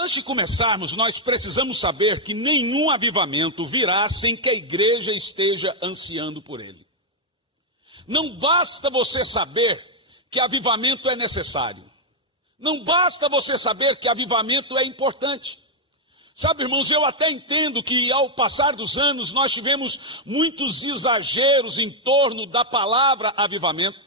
Antes de começarmos, nós precisamos saber que nenhum avivamento virá sem que a igreja esteja ansiando por ele. Não basta você saber que avivamento é necessário. Não basta você saber que avivamento é importante. Sabe, irmãos, eu até entendo que ao passar dos anos nós tivemos muitos exageros em torno da palavra avivamento.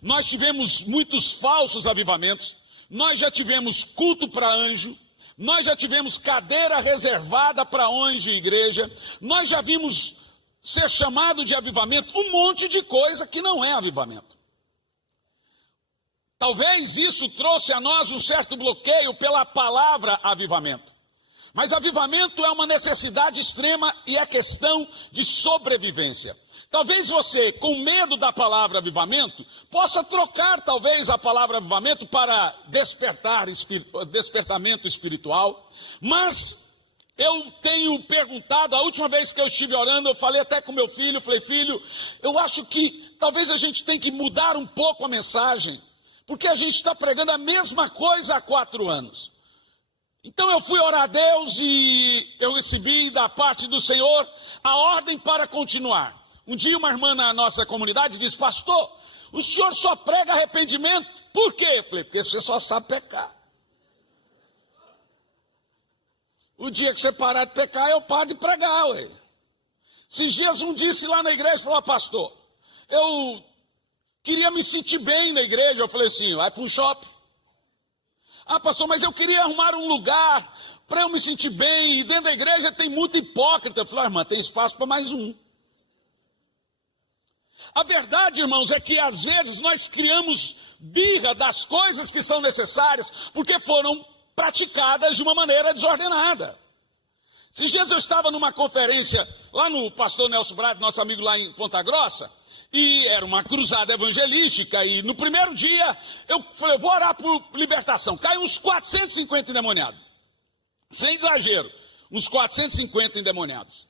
Nós tivemos muitos falsos avivamentos. Nós já tivemos culto para anjo. Nós já tivemos cadeira reservada para anjo e igreja. Nós já vimos ser chamado de avivamento um monte de coisa que não é avivamento. Talvez isso trouxe a nós um certo bloqueio pela palavra avivamento. Mas avivamento é uma necessidade extrema e é questão de sobrevivência. Talvez você, com medo da palavra avivamento, possa trocar talvez a palavra avivamento para despertamento espiritual. Mas eu tenho perguntado, a última vez que eu estive orando, eu falei até com meu filho, falei, filho, eu acho que talvez a gente tenha que mudar um pouco a mensagem, porque a gente está pregando a mesma coisa há 4 anos. Então eu fui orar a Deus e eu recebi da parte do Senhor a ordem para continuar. Um dia uma irmã na nossa comunidade disse, pastor, o senhor só prega arrependimento. Por quê? Eu falei, porque você só sabe pecar. O dia que você parar de pecar, eu paro de pregar, ué. Esses dias um disse lá na igreja, falou, pastor, eu queria me sentir bem na igreja. Eu falei assim, vai para um shopping. Ah, pastor, mas eu queria arrumar um lugar para eu me sentir bem. E dentro da igreja tem muito hipócrita. Eu falei, irmã, tem espaço para mais um. A verdade, irmãos, é que às vezes nós criamos birra das coisas que são necessárias, porque foram praticadas de uma maneira desordenada. Esses dias eu estava numa conferência lá no pastor Nelson Brado, nosso amigo lá em Ponta Grossa, e era uma cruzada evangelística, e no primeiro dia eu falei, eu vou orar por libertação. Caiu uns 450 endemoniados. Sem exagero, uns 450 endemoniados.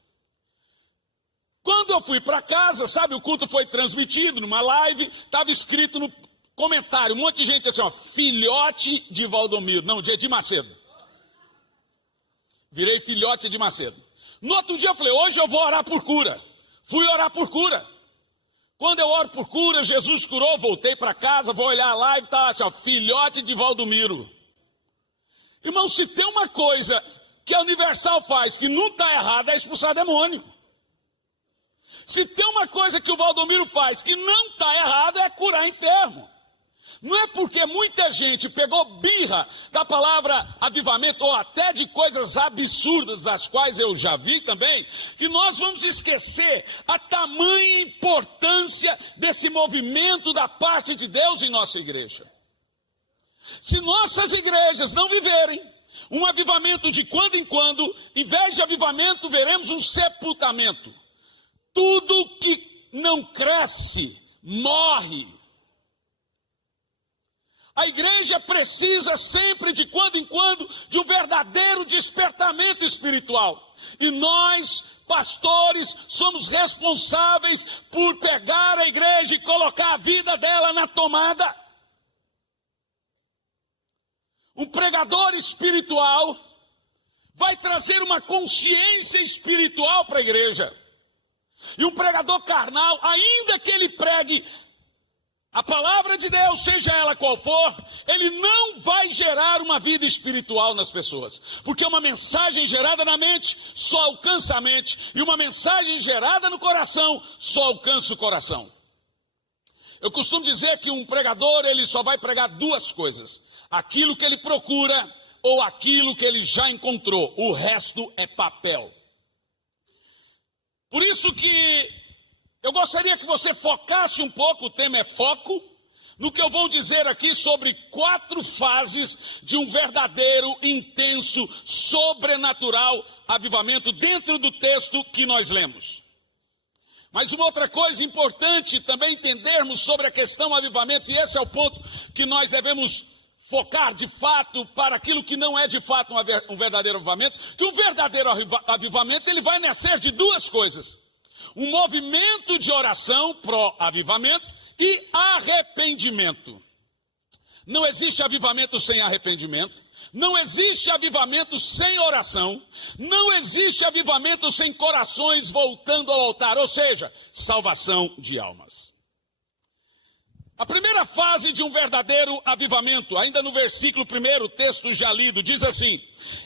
Quando eu fui para casa, sabe, o culto foi transmitido numa live, estava escrito no comentário, um monte de gente assim, ó, filhote de Valdomiro, não, de Edir Macedo. Virei filhote de Macedo. No outro dia eu falei, hoje eu vou orar por cura. Fui orar por cura. Quando eu oro por cura, Jesus curou, voltei para casa, vou olhar a live, está assim, ó, filhote de Valdomiro. Irmão, se tem uma coisa que a Universal faz que não está errada, é expulsar demônio. Se tem uma coisa que o Valdomiro faz que não está errado, é curar enfermo. Não é porque muita gente pegou birra da palavra avivamento, ou até de coisas absurdas, das quais eu já vi também, que nós vamos esquecer a tamanha importância desse movimento da parte de Deus em nossa igreja. Se nossas igrejas não viverem um avivamento de quando em quando, em vez de avivamento, veremos um sepultamento. Tudo que não cresce, morre. A igreja precisa sempre, de quando em quando, de um verdadeiro despertamento espiritual. E nós, pastores, somos responsáveis por pegar a igreja e colocar a vida dela na tomada. Um pregador espiritual vai trazer uma consciência espiritual para a igreja. E um pregador carnal, ainda que ele pregue a palavra de Deus, seja ela qual for, ele não vai gerar uma vida espiritual nas pessoas. Porque uma mensagem gerada na mente só alcança a mente, e uma mensagem gerada no coração só alcança o coração. Eu costumo dizer que um pregador, ele só vai pregar 2 coisas: aquilo que ele procura ou aquilo que ele já encontrou. O resto é papel. Por isso que eu gostaria que você focasse um pouco, o tema é foco, no que eu vou dizer aqui sobre 4 fases de um verdadeiro, intenso, sobrenatural avivamento dentro do texto que nós lemos. Mas uma outra coisa importante também entendermos sobre a questão avivamento, e esse é o ponto que nós devemos focar de fato para aquilo que não é de fato um verdadeiro avivamento, que um verdadeiro avivamento ele vai nascer de 2 coisas: um movimento de oração pró-avivamento e arrependimento. Não existe avivamento sem arrependimento, Não existe avivamento sem oração, não existe avivamento sem corações voltando ao altar, ou seja, salvação de almas. A primeira fase de um verdadeiro avivamento, ainda no versículo 1, texto já lido, diz assim: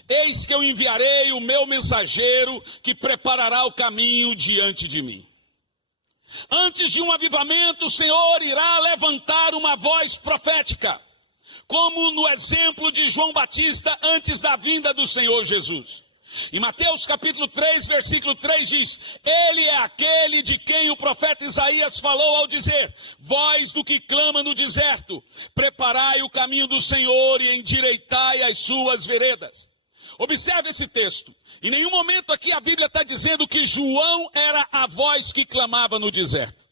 eis que eu enviarei o meu mensageiro que preparará o caminho diante de mim. Antes de um avivamento, o Senhor irá levantar uma voz profética, como no exemplo de João Batista antes da vinda do Senhor Jesus. Em Mateus capítulo 3, versículo 3 diz: ele é aquele de quem o profeta Isaías falou ao dizer: voz do que clama no deserto, preparai o caminho do Senhor e endireitai as suas veredas. Observe esse texto. Em nenhum momento aqui a Bíblia está dizendo que João era a voz que clamava no deserto.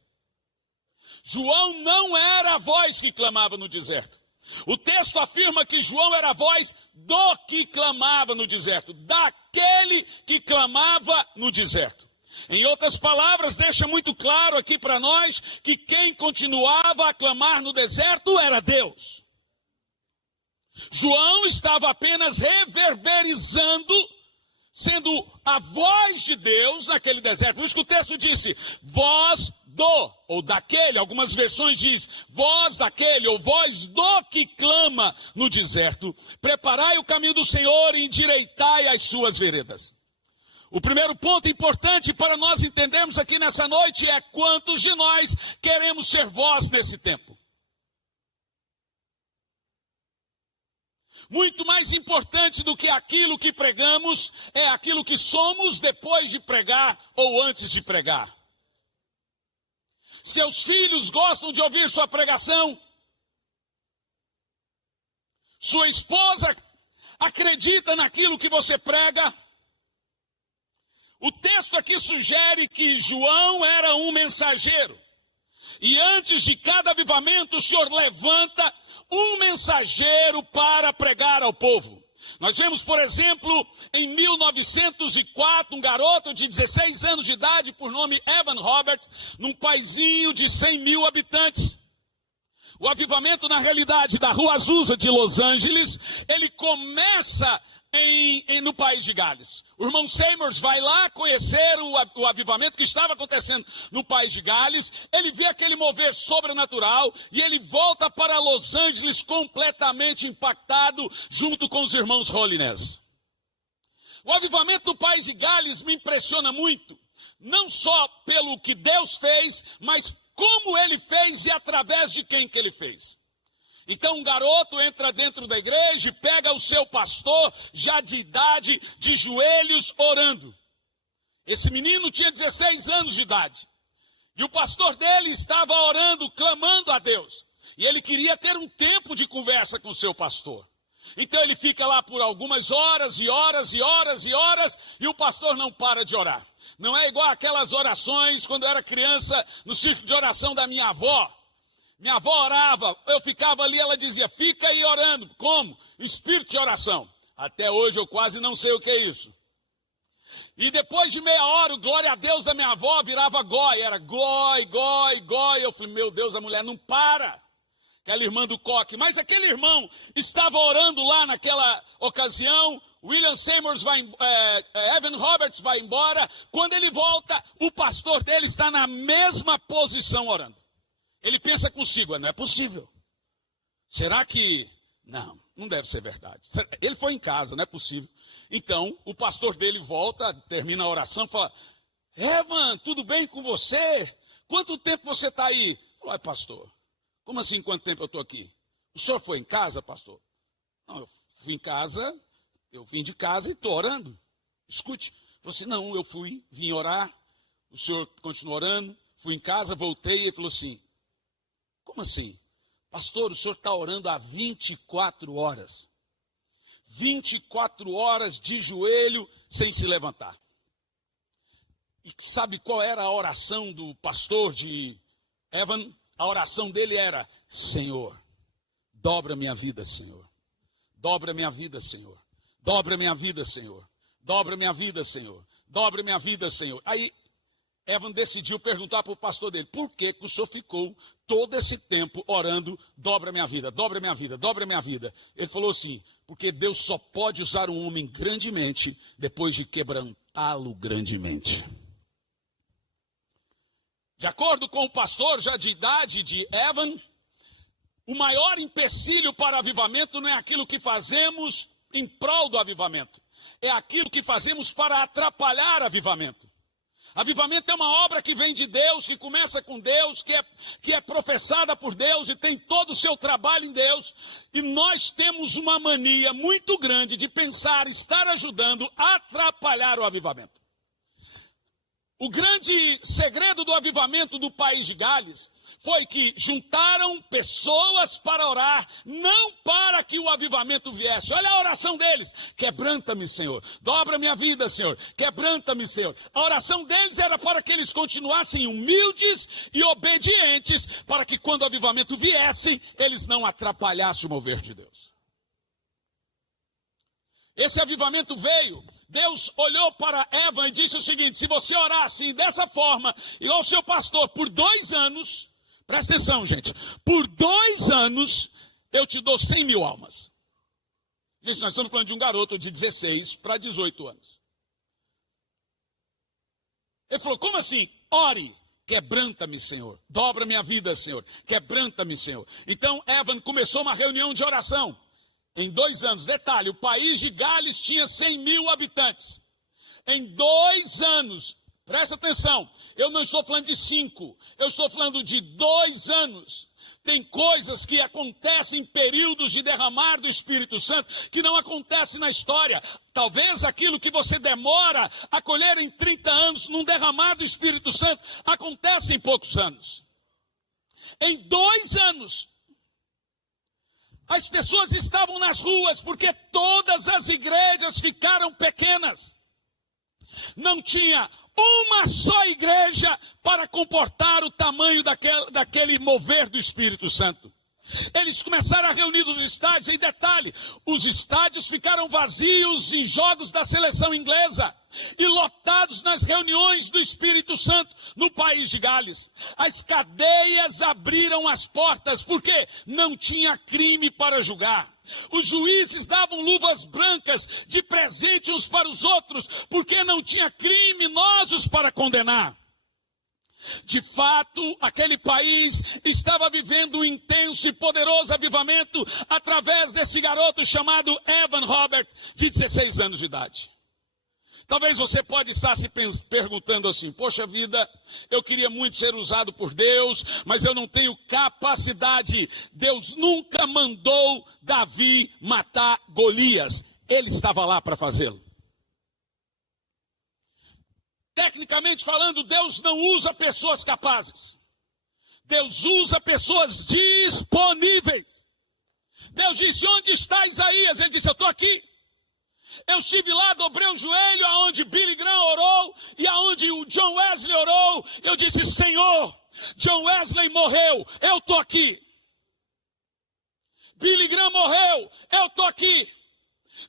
João não era a voz que clamava no deserto. O texto afirma que João era a voz do que clamava no deserto, daquele que clamava no deserto. Em outras palavras, deixa muito claro aqui para nós que quem continuava a clamar no deserto era Deus. João estava apenas reverberizando, sendo a voz de Deus naquele deserto. Por isso que o texto disse, voz do, ou daquele, algumas versões diz, voz daquele, ou voz do que clama no deserto. Preparai o caminho do Senhor e endireitai as suas veredas. O primeiro ponto importante para nós entendermos aqui nessa noite é quantos de nós queremos ser voz nesse tempo. Muito mais importante do que aquilo que pregamos é aquilo que somos depois de pregar ou antes de pregar. Seus filhos gostam de ouvir sua pregação. Sua esposa acredita naquilo que você prega. O texto aqui sugere que João era um mensageiro. E antes de cada avivamento, o Senhor levanta um mensageiro para pregar ao povo. Nós vemos, por exemplo, em 1904, um garoto de 16 anos de idade, por nome Evan Roberts, num paizinho de 100 mil habitantes. O avivamento, na realidade, da Rua Azusa de Los Angeles, ele começa no país de Gales. O irmão Seymour vai lá conhecer o avivamento que estava acontecendo no país de Gales. Ele vê aquele mover sobrenatural e ele volta para Los Angeles completamente impactado junto com os irmãos Holiness. O avivamento do país de Gales me impressiona muito, não só pelo que Deus fez, mas como ele fez e através de quem que ele fez. Então um garoto entra dentro da igreja e pega o seu pastor, já de idade, de joelhos, orando. Esse menino tinha 16 anos de idade. E o pastor dele estava orando, clamando a Deus. E ele queria ter um tempo de conversa com o seu pastor. Então ele fica lá por algumas horas e horas e horas e horas, e o pastor não para de orar. Não é igual aquelas orações quando eu era criança no círculo de oração da minha avó. Minha avó orava, eu ficava ali, ela dizia, fica aí orando. Como? Espírito de oração. Até hoje eu quase não sei o que é isso. E depois de meia hora, o glória a Deus da minha avó virava goi. Era goi, goi, goi. Eu falei, meu Deus, a mulher não para. Aquela irmã do coque. Mas aquele irmão estava orando lá naquela ocasião. William Seymour Evan Roberts vai embora. Quando ele volta, o pastor dele está na mesma posição orando. Ele pensa consigo, não é possível. Será que... Não deve ser verdade. Ele foi em casa, não é possível. Então, o pastor dele volta, termina a oração e fala, Evan, tudo bem com você? Quanto tempo você está aí? Falei, pastor, como assim quanto tempo eu estou aqui? O senhor foi em casa, pastor? Não, eu fui em casa, eu vim de casa e estou orando. Escute. Falou assim, não, eu vim orar, o senhor continuou orando, fui em casa, voltei e ele falou assim, como assim? Pastor, o senhor está orando há 24 horas. 24 horas de joelho sem se levantar. E sabe qual era a oração do pastor de Evan? A oração dele era, Senhor, dobra minha vida, Senhor. Dobra minha vida, Senhor. Dobra minha vida, Senhor. Dobra minha vida, Senhor. Dobra minha vida, Senhor. Aí, Evan decidiu perguntar para o pastor dele, por que o senhor ficou todo esse tempo orando, dobra minha vida, dobra minha vida, dobra minha vida? Ele falou assim, porque Deus só pode usar um homem grandemente depois de quebrantá-lo grandemente. De acordo com o pastor já de idade de Evan, o maior empecilho para avivamento não é aquilo que fazemos em prol do avivamento, é aquilo que fazemos para atrapalhar avivamento. Avivamento é uma obra que vem de Deus, que começa com Deus, que é professada por Deus e tem todo o seu trabalho em Deus. E nós temos uma mania muito grande de pensar, estar ajudando a atrapalhar o avivamento. O grande segredo do avivamento do país de Gales foi que juntaram pessoas para orar, não para que o avivamento viesse. Olha a oração deles, quebranta-me, Senhor, dobra minha vida, Senhor, quebranta-me, Senhor. A oração deles era para que eles continuassem humildes e obedientes, para que quando o avivamento viesse, eles não atrapalhassem o mover de Deus. Esse avivamento veio, Deus olhou para Evan e disse o seguinte, se você orar assim, dessa forma, e ao seu pastor, por 2 anos, presta atenção, gente, por 2 anos, eu te dou 100 mil almas. Gente, nós estamos falando de um garoto de 16 para 18 anos. Ele falou, como assim? Ore, quebranta-me, Senhor, dobra minha vida, Senhor, quebranta-me, Senhor. Então, Evan começou uma reunião de oração. Em 2 anos, detalhe, o país de Gales tinha 100 mil habitantes. Em 2 anos, presta atenção, eu não estou falando de 5, eu estou falando de 2 anos. Tem coisas que acontecem em períodos de derramar do Espírito Santo que não acontecem na história. Talvez aquilo que você demora a colher em 30 anos, num derramar do Espírito Santo, acontece em poucos anos. Em 2 anos, as pessoas estavam nas ruas porque todas as igrejas ficaram pequenas. Não tinha uma só igreja para comportar o tamanho daquele mover do Espírito Santo. Eles começaram a reunir os estádios, em detalhe, os estádios ficaram vazios em jogos da seleção inglesa e lotados nas reuniões do Espírito Santo no país de Gales. As cadeias abriram as portas porque não tinha crime para julgar. Os juízes davam luvas brancas de presente uns para os outros porque não tinha criminosos para condenar. De fato, aquele país estava vivendo um intenso e poderoso avivamento através desse garoto chamado Evan Robert, de 16 anos de idade. Talvez você pode estar se perguntando assim, poxa vida, eu queria muito ser usado por Deus, mas eu não tenho capacidade. Deus nunca mandou Davi matar Golias. Ele estava lá para fazê-lo. Tecnicamente falando, Deus não usa pessoas capazes. Deus usa pessoas disponíveis. Deus disse, onde está Isaías? Ele disse, eu estou aqui. Eu estive lá, dobrei o joelho, aonde Billy Graham orou, e aonde o John Wesley orou. Eu disse, Senhor, John Wesley morreu, eu estou aqui. Billy Graham morreu, eu estou aqui.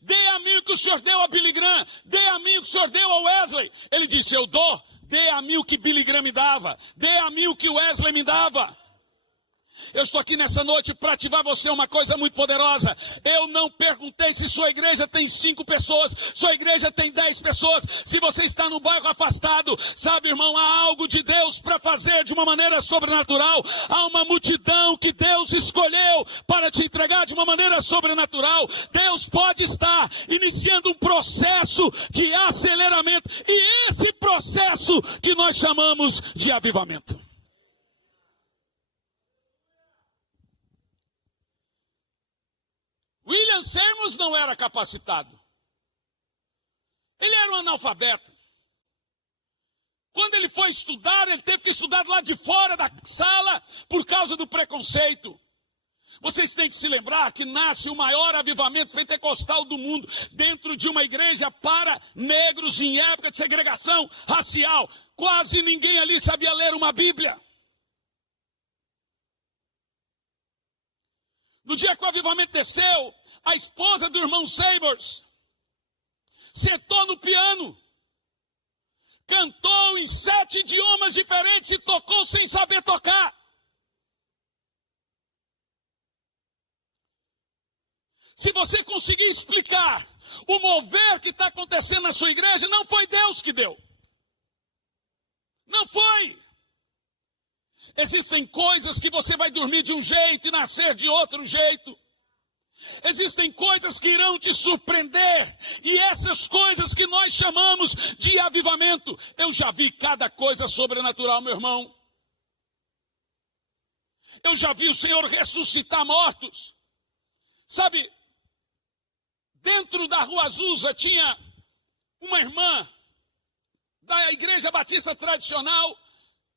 Dê a mim o que o Senhor deu a Billy Graham, dê a mim o que o Senhor deu a Wesley. Ele disse, eu dou, dê a mim o que Billy Graham me dava, dê a mim o que Wesley me dava. Eu estou aqui nessa noite para ativar você uma coisa muito poderosa. Eu não perguntei se sua igreja tem 5 pessoas, sua igreja tem 10 pessoas. Se você está num bairro afastado, sabe, irmão, há algo de Deus para fazer de uma maneira sobrenatural. Há uma multidão que Deus escolheu para te entregar de uma maneira sobrenatural. Deus pode estar iniciando um processo de aceleramento, e esse processo que nós chamamos de avivamento. William Seymour não era capacitado. Ele era um analfabeto. Quando ele foi estudar, ele teve que estudar lá de fora da sala por causa do preconceito. Vocês têm que se lembrar que nasce o maior avivamento pentecostal do mundo dentro de uma igreja para negros em época de segregação racial. Quase ninguém ali sabia ler uma Bíblia. No dia que o avivamento desceu, a esposa do irmão Seymour sentou no piano, cantou em 7 idiomas diferentes e tocou sem saber tocar. Se você conseguir explicar o mover que está acontecendo na sua igreja, não foi Deus que deu. Não foi. Existem coisas que você vai dormir de um jeito e nascer de outro jeito. Existem coisas que irão te surpreender. E essas coisas que nós chamamos de avivamento. Eu já vi cada coisa sobrenatural, meu irmão. Eu já vi o Senhor ressuscitar mortos. Sabe, dentro da Rua Azusa tinha uma irmã da Igreja Batista Tradicional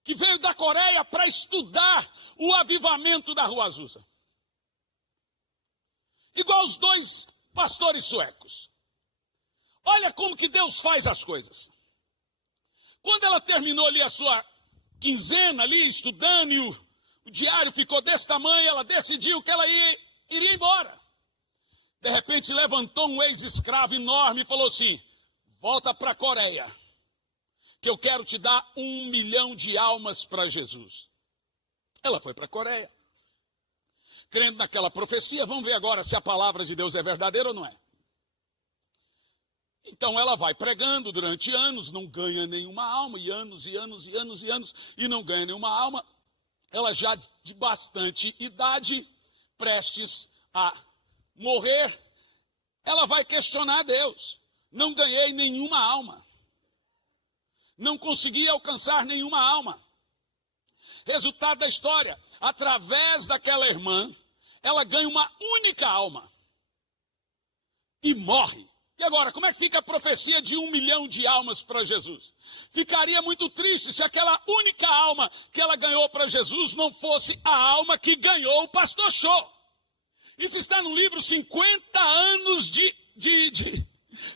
que veio da Coreia para estudar o avivamento da Rua Azusa. Igual os 2 pastores suecos. Olha como que Deus faz as coisas. Quando ela terminou ali a sua quinzena ali estudando e o diário ficou desse tamanho, ela decidiu que ela iria embora. De repente levantou um ex-escravo enorme e falou assim: volta para a Coreia, que eu quero te dar 1 milhão de almas para Jesus. Ela foi para a Coreia. Crendo naquela profecia, vamos ver agora se a palavra de Deus é verdadeira ou não é. Então ela vai pregando durante anos, não ganha nenhuma alma, e anos, e anos, e anos, e anos, e não ganha nenhuma alma. Ela já de bastante idade, prestes a morrer, ela vai questionar a Deus. Não ganhei nenhuma alma. Não consegui alcançar nenhuma alma. Resultado da história, através daquela irmã, ela ganha uma única alma e morre. E agora, como é que fica a profecia de 1 milhão de almas para Jesus? Ficaria muito triste se aquela única alma que ela ganhou para Jesus não fosse a alma que ganhou o pastor Cho. Isso está no livro 50 anos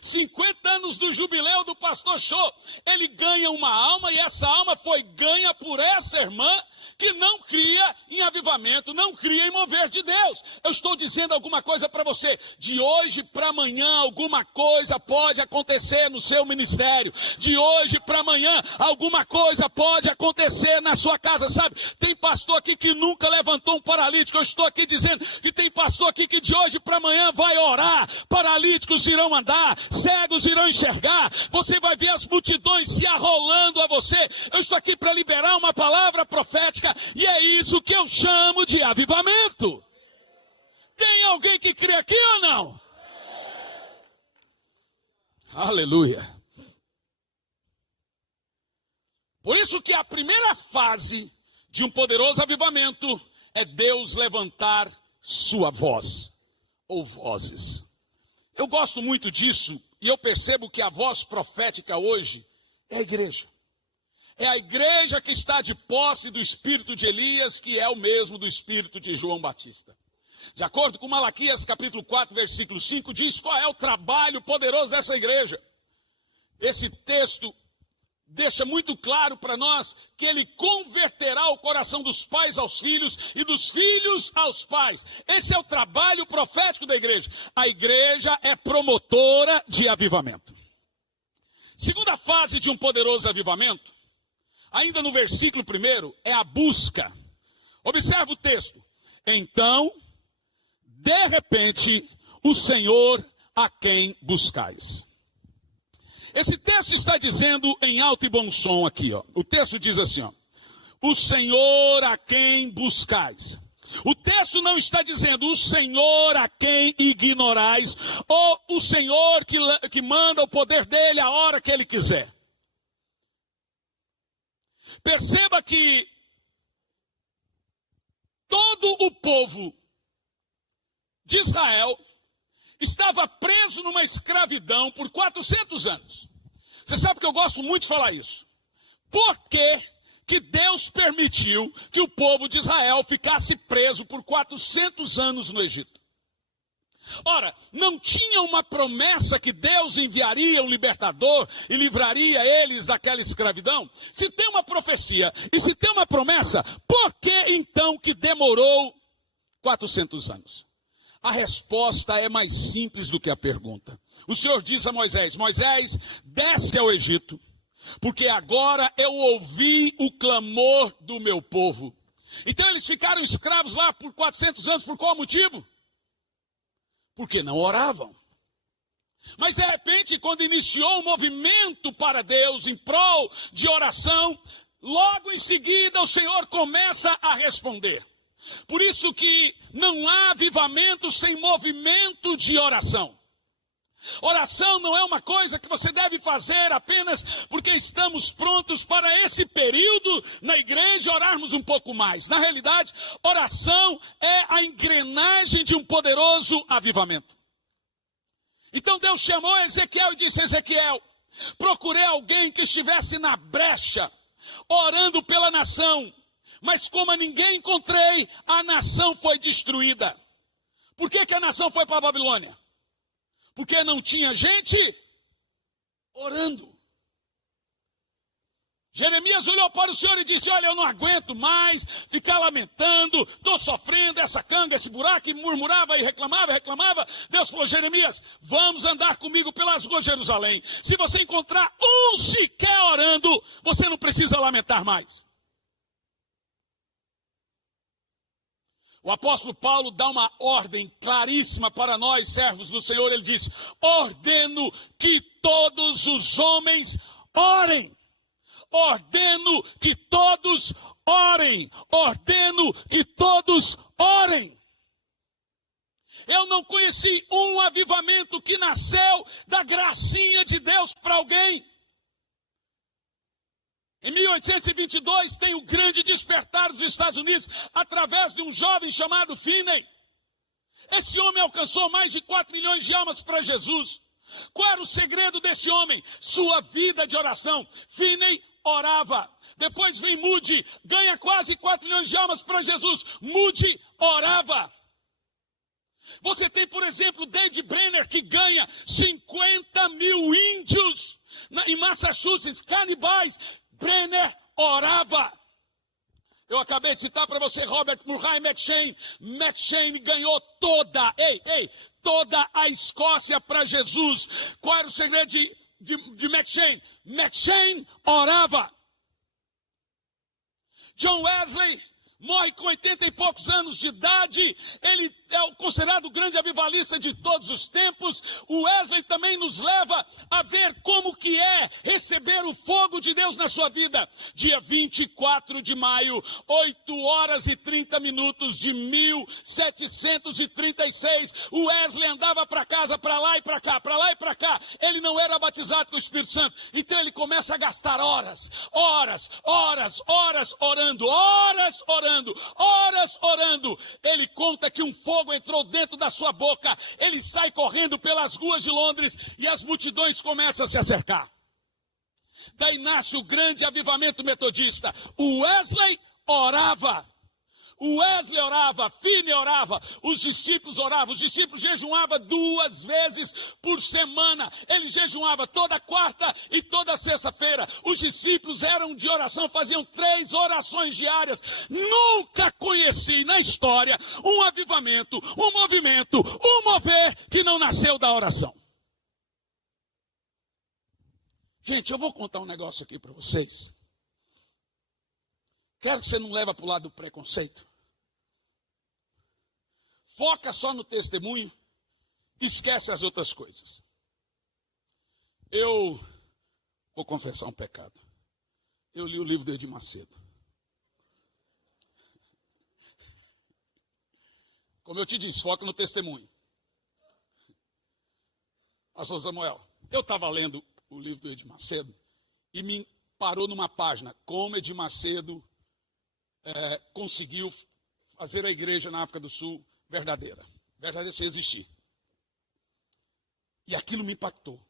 50 anos do jubileu do pastor Cho. Ele ganha uma alma e essa alma foi ganha por essa irmã que não cria em avivamento, não cria em mover de Deus. Eu estou dizendo alguma coisa para você. De hoje para amanhã alguma coisa pode acontecer no seu ministério. De hoje para amanhã alguma coisa pode acontecer na sua casa, sabe? Tem pastor aqui que nunca levantou um paralítico. Eu estou aqui dizendo que tem pastor aqui que de hoje para amanhã vai orar. Paralíticos irão andar, cegos irão enxergar. Você vai ver as multidões se arrolando a você. Eu estou aqui para liberar uma palavra profética. E é isso que eu chamo de avivamento. Tem alguém que crê aqui ou não? Aleluia. Por isso que a primeira fase de um poderoso avivamento é Deus levantar sua voz, ou vozes. Eu gosto muito disso e eu percebo que a voz profética hoje é a igreja. É a igreja que está de posse do espírito de Elias, que é o mesmo do espírito de João Batista. De acordo com Malaquias capítulo 4, versículo 5, diz qual é o trabalho poderoso dessa igreja. Esse texto deixa muito claro para nós que ele converterá o coração dos pais aos filhos e dos filhos aos pais. Esse é o trabalho profético da igreja. A igreja é promotora de avivamento. Segunda fase de um poderoso avivamento, ainda no versículo 1, é a busca. Observa o texto. Então, de repente, o Senhor a quem buscais. Esse texto está dizendo em alto e bom som aqui, ó. O texto diz assim, ó: o Senhor a quem buscais. O texto não está dizendo o Senhor a quem ignorais, ou o Senhor que manda o poder dele a hora que ele quiser. Perceba que todo o povo de Israel estava preso numa escravidão por 400 anos. Você sabe que eu gosto muito de falar isso. Por que Deus permitiu que o povo de Israel ficasse preso por 400 anos no Egito? Ora, não tinha uma promessa que Deus enviaria um libertador e livraria eles daquela escravidão? Se tem uma profecia e se tem uma promessa, por que então que demorou 400 anos? A resposta é mais simples do que a pergunta. O Senhor diz a Moisés: Moisés, desce ao Egito porque agora eu ouvi o clamor do meu povo. Então eles ficaram escravos lá por 400 anos, por qual motivo? Porque não oravam. Mas de repente, quando iniciou o movimento para Deus, em prol de oração, logo em seguida o Senhor começa a responder. Por isso que não há avivamento sem movimento de oração. Oração não é uma coisa que você deve fazer apenas porque estamos prontos para esse período na igreja orarmos um pouco mais. Na realidade, oração é a engrenagem de um poderoso avivamento. Então Deus chamou Ezequiel e disse: Ezequiel, procurei alguém que estivesse na brecha, orando pela nação, mas como a ninguém encontrei, a nação foi destruída. Por que a nação foi para a Babilônia? Porque não tinha gente orando. Jeremias olhou para o Senhor e disse: olha, eu não aguento mais ficar lamentando, estou sofrendo essa canga, esse buraco, e murmurava e reclamava. Deus falou: Jeremias, vamos andar comigo pelas ruas de Jerusalém. Se você encontrar um sequer orando, você não precisa lamentar mais. O apóstolo Paulo dá uma ordem claríssima para nós, servos do Senhor. Ele diz: ordeno que todos os homens orem. Ordeno que todos orem. Ordeno que todos orem. Eu não conheci um avivamento que nasceu da gracinha de Deus para alguém. Em 1822 tem o grande despertar dos Estados Unidos através de um jovem chamado Finney. Esse homem alcançou mais de 4 milhões de almas para Jesus. Qual era o segredo desse homem? Sua vida de oração. Finney orava. Depois vem Moody, ganha quase 4 milhões de almas para Jesus. Moody orava. Você tem, por exemplo, David Brenner, que ganha 50 mil índios em Massachusetts, canibais. Brenner orava. Eu acabei de citar para você Robert Murray McCheyne. McCheyne ganhou toda a Escócia para Jesus. Qual era o segredo de McCheyne? McCheyne orava. John Wesley morre com 80 e poucos anos de idade. Ele é considerado o grande avivalista de todos os tempos. O Wesley também nos leva a ver como que é receber o fogo de Deus na sua vida. Dia 24 de maio, 8 horas e 30 minutos de 1736, o Wesley andava para casa, para lá e para cá, para lá e para cá. Ele não era batizado com o Espírito Santo. Então ele começa a gastar horas orando. Ele conta que um fogo entrou dentro da sua boca. Ele sai correndo pelas ruas de Londres e as multidões começam a se acercar. Daí nasce o grande avivamento metodista. O Wesley orava. Finney orava, os discípulos oravam. Os discípulos jejuavam 2 vezes por semana. Ele jejuava toda quarta e toda sexta-feira. Os discípulos eram de oração, faziam 3 orações diárias. Nunca conheci na história um avivamento, um movimento, um mover que não nasceu da oração. Gente, eu vou contar um negócio aqui para vocês. Quero que você não leve para o lado do preconceito. Foca só no testemunho, esquece as outras coisas. Eu vou confessar um pecado. Eu li o livro do Edir Macedo. Como eu te disse, foca no testemunho. Pastor Samuel, eu estava lendo o livro do Edir Macedo e me parou numa página, como Edir Macedo conseguiu fazer a igreja na África do Sul verdadeira sem existir. E aquilo me impactou.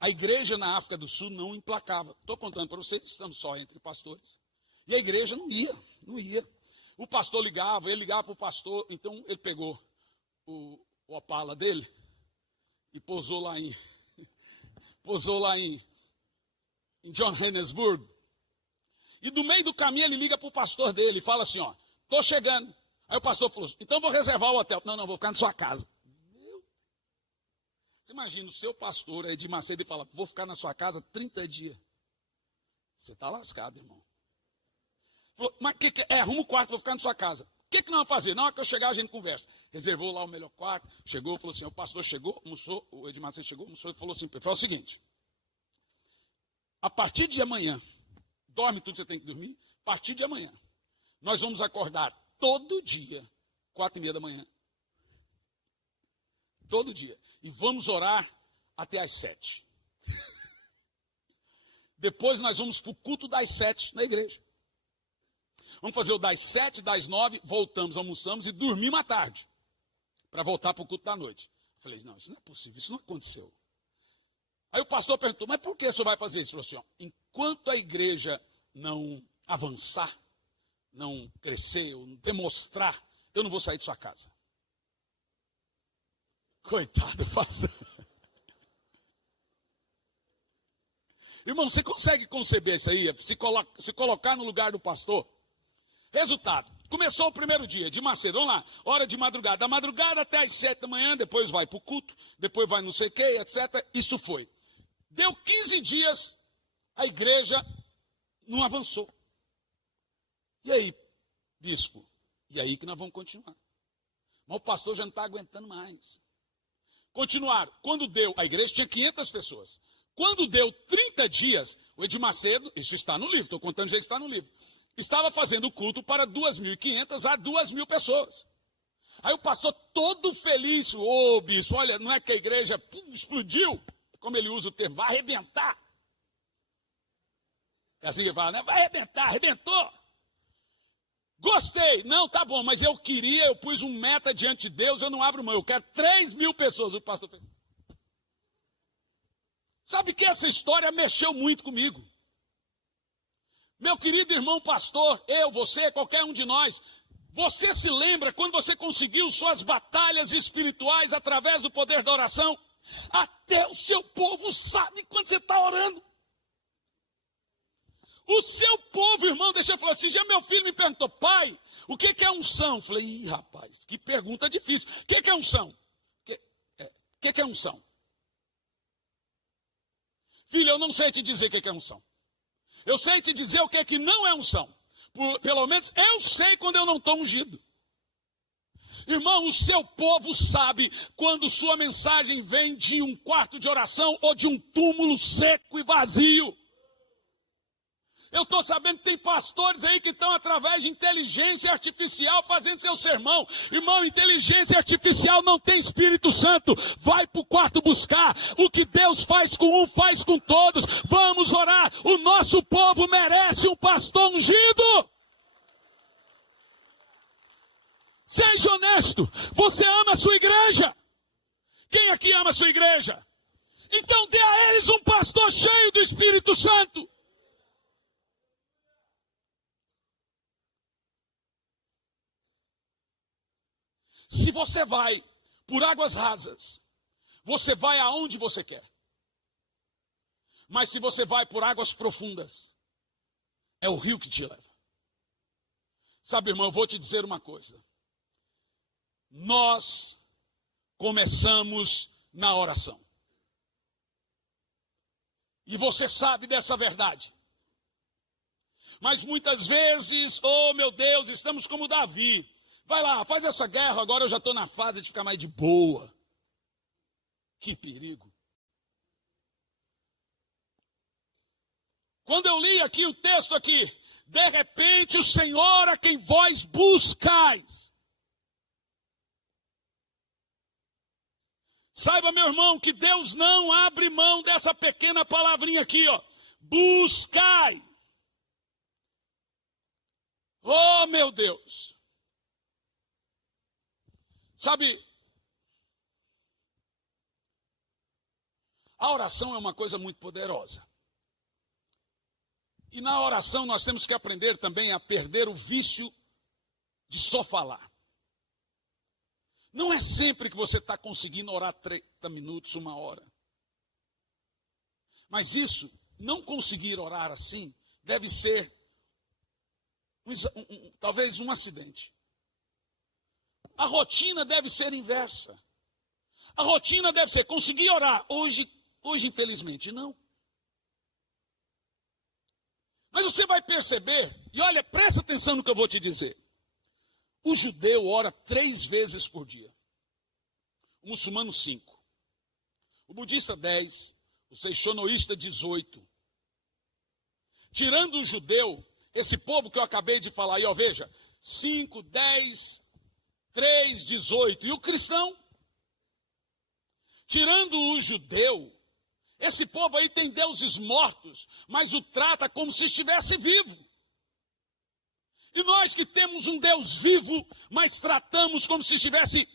A igreja na África do Sul não emplacava. Estou contando para vocês, estamos só entre pastores. E a igreja não ia. O pastor ligava, ele ligava para o pastor, então ele pegou o Opala dele e pousou lá em Johannesburg. E do meio do caminho ele liga para o pastor dele e fala assim, ó, estou chegando. Aí o pastor falou, então vou reservar o hotel. Não, vou ficar na sua casa. Você imagina o seu pastor Edir Macedo e fala, vou ficar na sua casa 30 dias. Você está lascado, irmão. Falou, mas arruma o quarto, vou ficar na sua casa. O que nós vamos fazer? Na hora que eu chegar, a gente conversa. Reservou lá o melhor quarto, chegou, falou assim, o pastor chegou, almoçou, o Edmar chegou, almoçou e falou assim, falou o seguinte, a partir de amanhã, dorme tudo que você tem que dormir, a partir de amanhã, nós vamos acordar todo dia, 4:30 da manhã. Todo dia. E vamos orar até às 7. Depois nós vamos para o culto das 7 na igreja. Vamos fazer o das 7, das 9, voltamos, almoçamos e dormimos à tarde. Para voltar para o culto da noite. Eu falei, não, isso não é possível, isso não aconteceu. Aí o pastor perguntou, mas por que o senhor vai fazer isso? Ele falou assim, ó, enquanto a igreja não avançar, não crescer, ou demonstrar, eu não vou sair de sua casa. Coitado, pastor. Irmão, você consegue conceber isso aí? Se colocar no lugar do pastor? Resultado, começou o primeiro dia, de Macedo, vamos lá, hora de madrugada. Da madrugada até às 7 da manhã, depois vai para o culto, depois vai não sei o que, etc. Isso foi. Deu 15 dias, a igreja não avançou. E aí, bispo? E aí que nós vamos continuar. Mas o pastor já não está aguentando mais. Continuaram. Quando deu, a igreja tinha 500 pessoas. Quando deu 30 dias, o Edir Macedo, isso está no livro, estou contando o jeito que está no livro, estava fazendo culto para 2.500 a 2.000 pessoas. Aí o pastor todo feliz, ô bispo, olha, não é que a igreja explodiu, como ele usa o termo, vai arrebentar. É assim que ele fala, né? Vai arrebentar, arrebentou. Gostei, não, tá bom, mas eu pus um meta diante de Deus, eu não abro mão, eu quero 3.000 pessoas. O pastor fez. Sabe que essa história mexeu muito comigo. Meu querido irmão pastor, eu, você, qualquer um de nós, você se lembra quando você conseguiu suas batalhas espirituais através do poder da oração? Até o seu povo sabe quando você está orando. O seu povo, irmão, deixa eu falar assim, já meu filho me perguntou, pai, o que é unção? Eu falei, ih, rapaz, que pergunta difícil. O que é unção? O que é unção? Filho, eu não sei te dizer o que é unção. Eu sei te dizer o que não é unção. Pelo menos eu sei quando eu não estou ungido. Irmão, o seu povo sabe quando sua mensagem vem de um quarto de oração ou de um túmulo seco e vazio. Eu estou sabendo que tem pastores aí que estão através de inteligência artificial fazendo seu sermão. Irmão, inteligência artificial não tem Espírito Santo. Vai para o quarto buscar. O que Deus faz com um, faz com todos. Vamos orar. O nosso povo merece um pastor ungido. Seja honesto. Você ama a sua igreja? Quem aqui ama a sua igreja? Então dê a eles um pastor cheio do Espírito Santo. Se você vai por águas rasas, você vai aonde você quer. Mas se você vai por águas profundas, é o rio que te leva. Sabe, irmão, eu vou te dizer uma coisa. Nós começamos na oração. E você sabe dessa verdade. Mas muitas vezes, oh meu Deus, estamos como Davi. Vai lá, faz essa guerra, agora eu já estou na fase de ficar mais de boa. Que perigo. Quando eu li aqui o texto aqui, de repente o Senhor a quem vós buscais. Saiba, meu irmão, que Deus não abre mão dessa pequena palavrinha aqui, ó. Buscai. Oh, meu Deus. Sabe, a oração é uma coisa muito poderosa. E na oração nós temos que aprender também a perder o vício de só falar. Não é sempre que você está conseguindo orar 30 minutos, 1 hora. Mas isso, não conseguir orar assim, deve ser talvez um acidente. A rotina deve ser inversa. A rotina deve ser conseguir orar. Hoje infelizmente, não. Mas você vai perceber, e olha, presta atenção no que eu vou te dizer. O judeu ora 3 vezes por dia. O muçulmano 5. O budista 10. O seixonoísta 18. Tirando o judeu, esse povo que eu acabei de falar aí, ó, veja, 5, 10, 3, 18. E o cristão? Tirando o judeu, esse povo aí tem deuses mortos, mas o trata como se estivesse vivo. E nós que temos um Deus vivo, mas tratamos como se estivesse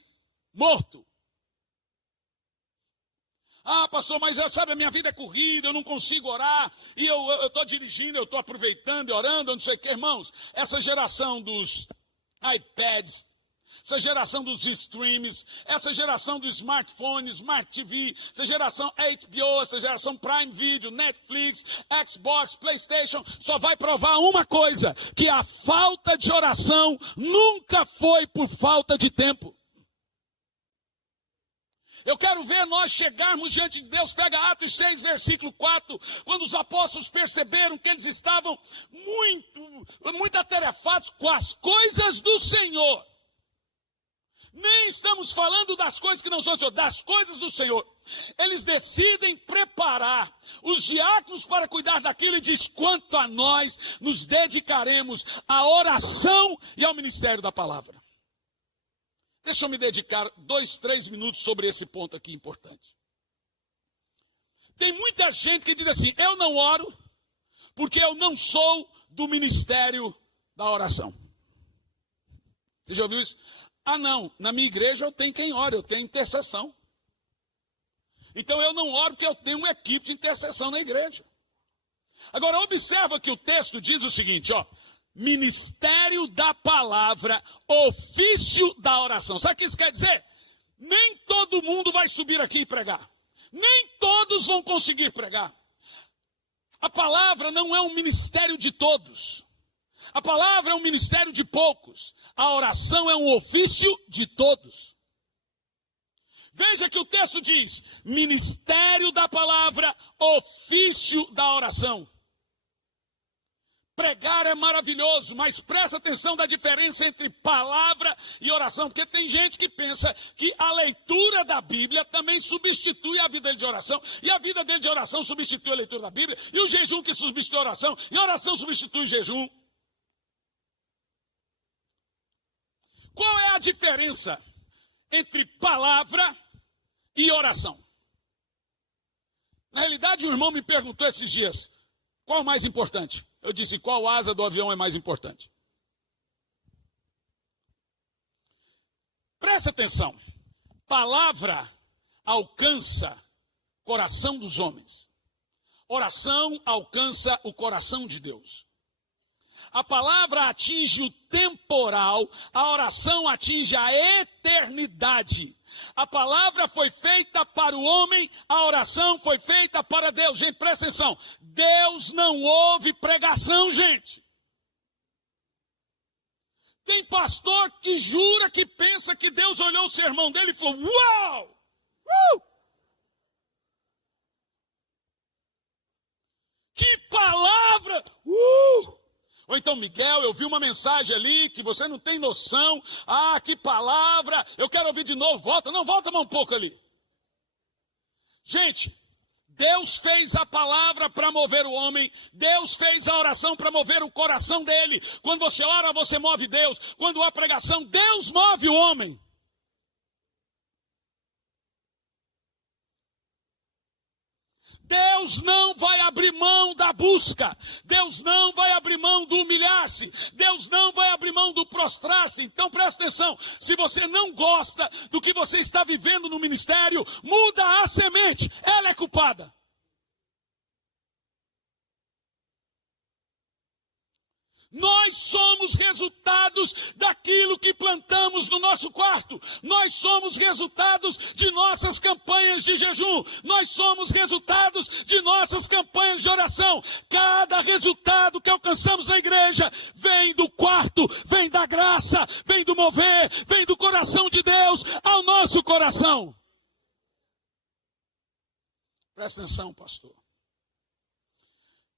morto. Ah, pastor, mas sabe, a minha vida é corrida, eu não consigo orar, e eu estou dirigindo, eu estou aproveitando e orando, eu não sei o que, irmãos. Essa geração dos iPads, essa geração dos streams, essa geração do smartphone, Smart TV, essa geração HBO, essa geração Prime Video, Netflix, Xbox, PlayStation, só vai provar uma coisa, que a falta de oração nunca foi por falta de tempo. Eu quero ver nós chegarmos diante de Deus. Pega Atos 6, versículo 4, quando os apóstolos perceberam que eles estavam muito atarefados com as coisas do Senhor. Nem estamos falando das coisas que não são do Senhor, das coisas do Senhor. Eles decidem preparar os diáconos para cuidar daquilo e diz: quanto a nós, nos dedicaremos à oração e ao ministério da palavra. Deixa eu me dedicar 2, 3 minutos sobre esse ponto aqui importante. Tem muita gente que diz assim: eu não oro porque eu não sou do ministério da oração. Você já ouviu isso? Ah, não, na minha igreja eu tenho quem ora, eu tenho intercessão. Então eu não oro porque eu tenho uma equipe de intercessão na igreja. Agora observa que o texto diz o seguinte, ó: ministério da palavra, ofício da oração. Sabe o que isso quer dizer? Nem todo mundo vai subir aqui e pregar. Nem todos vão conseguir pregar. A palavra não é um ministério de todos. A palavra é um ministério de poucos. A oração é um ofício de todos. Veja que o texto diz: ministério da palavra, ofício da oração. Pregar é maravilhoso, mas presta atenção da diferença entre palavra e oração, porque tem gente que pensa que a leitura da Bíblia também substitui a vida dele de oração, e a vida dele de oração substitui a leitura da Bíblia, e o jejum que substitui a oração, e a oração substitui o jejum. Qual é a diferença entre palavra e oração? Na realidade, um irmão me perguntou esses dias: qual é o mais importante? Eu disse: qual asa do avião é mais importante? Presta atenção. Palavra alcança o coração dos homens. Oração alcança o coração de Deus. A palavra atinge o temporal, a oração atinge a eternidade. A palavra foi feita para o homem, a oração foi feita para Deus. Gente, presta atenção. Deus não ouve pregação, gente. Tem pastor que jura que pensa que Deus olhou o sermão dele e falou: uau! Que palavra! Ou então: Miguel, eu vi uma mensagem ali que você não tem noção. Ah, que palavra! Eu quero ouvir de novo. Volta. Não, volta mais um pouco ali. Gente, Deus fez a palavra para mover o homem. Deus fez a oração para mover o coração dele. Quando você ora, você move Deus. Quando há pregação, Deus move o homem. Deus não vai abrir mão da busca. Deus não vai abrir mão do humilhar-se. Deus não vai abrir mão do prostrar-se. Então presta atenção. Se você não gosta do que você está vivendo no ministério, muda a semente. Ela é culpada. Nós somos resultados daquilo que plantamos no nosso quarto. Nós somos resultados de nossas campanhas de jejum. Nós somos resultados de nossas campanhas de oração. Cada resultado que alcançamos na igreja vem do quarto, vem da graça, vem do mover, vem do coração de Deus ao nosso coração. Presta atenção, pastor.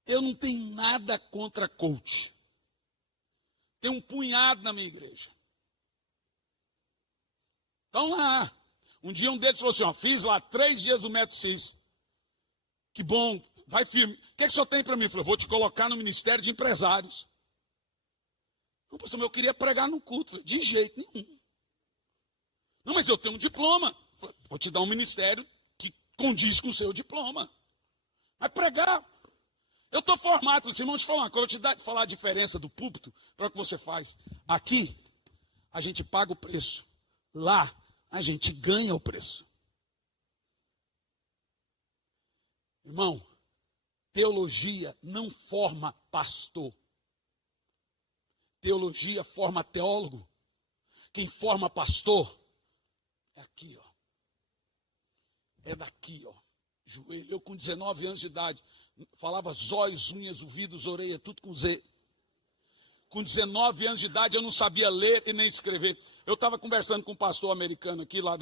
Eu não tenho nada contra coach. Tem um punhado na minha igreja. Então lá, um dia um deles falou assim, ó, fiz lá 3 dias o método CIS. Que bom, vai firme. O que o senhor tem para mim? Eu falei, vou te colocar no Ministério de Empresários. Não, pastor, eu queria pregar no culto. Eu falei, de jeito nenhum. Não, mas eu tenho um diploma. Eu falei, vou te dar um ministério que condiz com o seu diploma. Mas pregar... Eu estou formado, assim, irmão, deixa eu falar uma coisa, eu vou te falar a diferença do púlpito para o que você faz. Aqui, a gente paga o preço. Lá, a gente ganha o preço. Irmão, teologia não forma pastor. Teologia forma teólogo. Quem forma pastor é aqui, ó. É daqui, ó. Joelho. Eu com 19 anos de idade, falava zóis, unhas, ouvidos, orelha, tudo com Z. Com 19 anos de idade eu não sabia ler e nem escrever. Eu estava conversando com um pastor americano aqui, lá